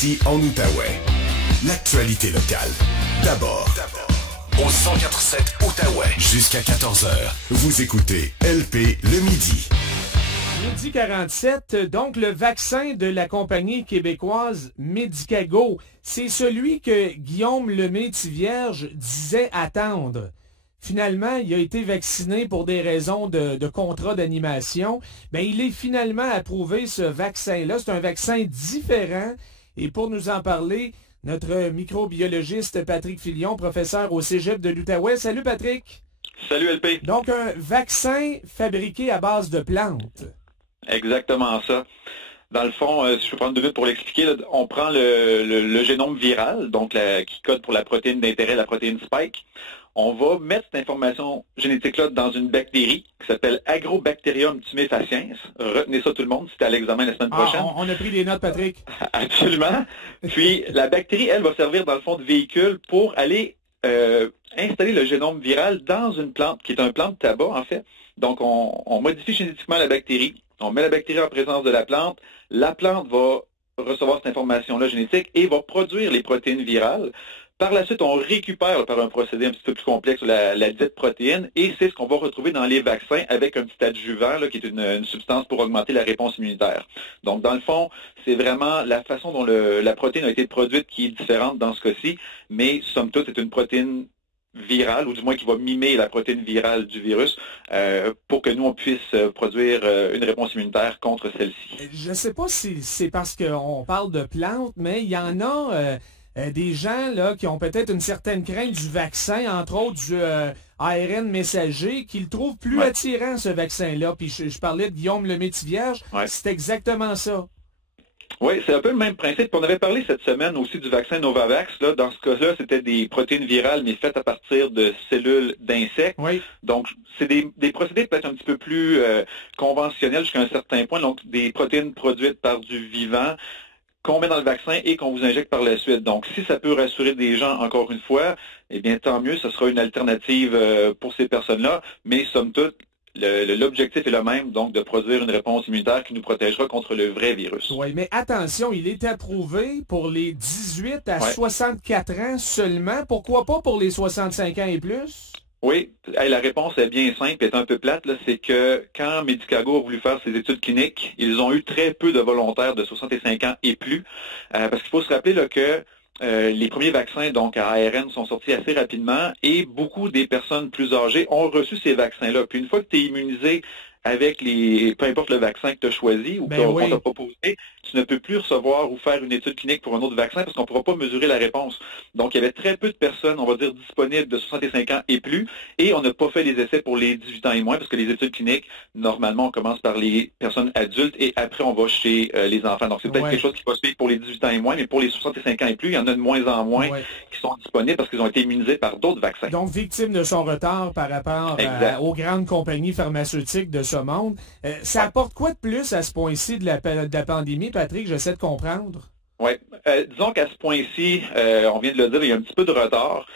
ici en Outaouais. L'actualité locale. D'abord. Au 104.7 Outaouais. Jusqu'à 14h. Vous écoutez LP le midi. Midi 47, donc le vaccin de la compagnie québécoise Medicago, c'est celui que Guillaume Lemay-Thivierge disait attendre. Finalement, il a été vacciné pour des raisons de contrat d'animation. Ben, il est finalement approuvé, ce vaccin-là. C'est un vaccin différent. Et pour nous en parler, notre microbiologiste Patrick Filion, professeur au Cégep de l'Outaouais. Salut Patrick! Salut LP! Donc, un vaccin fabriqué à base de plantes. Exactement ça. Dans le fond, si je peux prendre 2 minutes pour l'expliquer, là, on prend le génome viral, donc qui code pour la protéine d'intérêt, la protéine Spike. On va mettre cette information génétique-là dans une bactérie qui s'appelle Agrobacterium tumefaciens. Retenez ça tout le monde, c'était à l'examen la semaine prochaine. On a pris des notes, Patrick. Absolument. Puis la bactérie, elle, va servir dans le fond de véhicule pour aller installer le génome viral dans une plante, qui est un plant de tabac en fait. Donc on modifie génétiquement la bactérie, on met la bactérie en présence de la plante va recevoir cette information-là génétique et va produire les protéines virales. Par la suite, on récupère par un procédé un petit peu plus complexe la dite protéine et c'est ce qu'on va retrouver dans les vaccins avec un petit adjuvant là, qui est une substance pour augmenter la réponse immunitaire. Donc, dans le fond, c'est vraiment la façon dont la protéine a été produite qui est différente dans ce cas-ci, mais somme toute, c'est une protéine virale, ou du moins qui va mimer la protéine virale du virus pour que nous, on puisse produire une réponse immunitaire contre celle-ci. Je ne sais pas si c'est parce qu'on parle de plantes, mais il y en a... des gens là qui ont peut-être une certaine crainte du vaccin, entre autres du ARN messager, qui le trouvent plus attirant, ce vaccin-là. Puis je parlais de Guillaume Lemay-Thivierge, c'est exactement ça. Oui, c'est un peu le même principe. On avait parlé cette semaine aussi du vaccin Novavax. Là. Dans ce cas-là, c'était des protéines virales, mais faites à partir de cellules d'insectes. Oui. Donc, c'est des procédés peut-être un petit peu plus conventionnels jusqu'à un certain point. Donc, des protéines produites par du vivant, qu'on met dans le vaccin et qu'on vous injecte par la suite. Donc, si ça peut rassurer des gens, encore une fois, eh bien, tant mieux, ce sera une alternative pour ces personnes-là, mais somme toute, l'objectif est le même, donc de produire une réponse immunitaire qui nous protégera contre le vrai virus. Oui, mais attention, il est approuvé pour les 18 à 64 ans seulement. Pourquoi pas pour les 65 ans et plus? Oui, la réponse est bien simple, est un peu plate, c'est que quand Medicago a voulu faire ses études cliniques, ils ont eu très peu de volontaires de 65 ans et plus, parce qu'il faut se rappeler là, que les premiers vaccins donc à ARN sont sortis assez rapidement et beaucoup des personnes plus âgées ont reçu ces vaccins-là. Puis une fois que tu es immunisé avec peu importe le vaccin que tu as choisi ou qu'on t'a proposé, tu ne peux plus recevoir ou faire une étude clinique pour un autre vaccin parce qu'on ne pourra pas mesurer la réponse. Donc, il y avait très peu de personnes, on va dire, disponibles de 65 ans et plus, et on n'a pas fait les essais pour les 18 ans et moins parce que les études cliniques, normalement, on commence par les personnes adultes et après, on va chez les enfants. Donc, c'est peut-être quelque chose qui va se faire pour les 18 ans et moins, mais pour les 65 ans et plus, il y en a de moins en moins qui sont disponibles parce qu'ils ont été immunisés par d'autres vaccins. Donc, victime de son retard par rapport aux grandes compagnies pharmaceutiques de ce monde. Ça apporte quoi de plus à ce point-ci de la pandémie, Patrick? J'essaie de comprendre. Oui. Disons qu'à ce point-ci, on vient de le dire, il y a un petit peu de retard.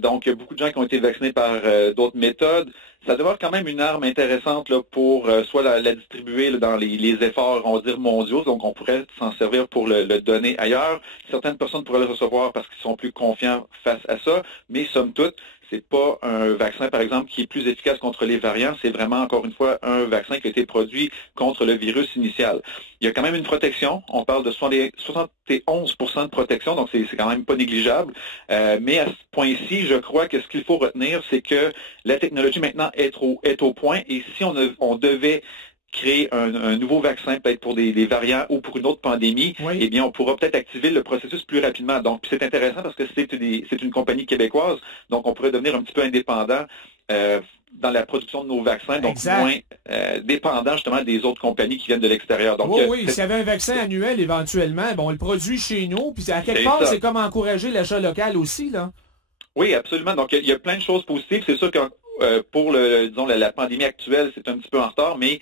Donc, il y a beaucoup de gens qui ont été vaccinés par d'autres méthodes. Ça demeure quand même une arme intéressante là, pour soit la distribuer là, dans les efforts, on va dire, mondiaux. Donc, on pourrait s'en servir pour le donner ailleurs. Certaines personnes pourraient le recevoir parce qu'ils sont plus confiants face à ça. Mais somme toute, c'est pas un vaccin, par exemple, qui est plus efficace contre les variants. C'est vraiment, encore une fois, un vaccin qui a été produit contre le virus initial. Il y a quand même une protection. On parle de 71% de protection, donc c'est quand même pas négligeable. Mais à ce point-ci, je crois que ce qu'il faut retenir, c'est que la technologie maintenant est au point. Et si on devait créer un nouveau vaccin, peut-être pour des variants ou pour une autre pandémie, eh bien, on pourra peut-être activer le processus plus rapidement. Donc, c'est intéressant parce que c'est une compagnie québécoise, donc on pourrait devenir un petit peu indépendant dans la production de nos vaccins, donc moins dépendant justement des autres compagnies qui viennent de l'extérieur. Donc, s'il y avait un vaccin annuel éventuellement, on le produit chez nous, puis à quelque part, c'est comme encourager l'achat local aussi, là. Oui, absolument. Donc, il y a plein de choses positives. C'est sûr que pour la pandémie actuelle, c'est un petit peu en retard, mais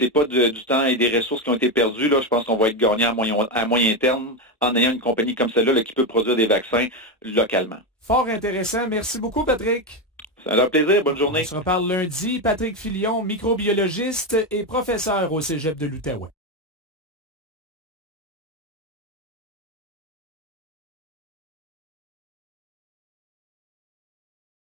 c'est pas du temps et des ressources qui ont été perdues. Là, je pense qu'on va être gagnant à moyen terme en ayant une compagnie comme celle-là là, qui peut produire des vaccins localement. Fort intéressant. Merci beaucoup, Patrick. Ça a un plaisir. Bonne journée. On se reparle lundi. Patrick Filion, microbiologiste et professeur au Cégep de l'Outaouais.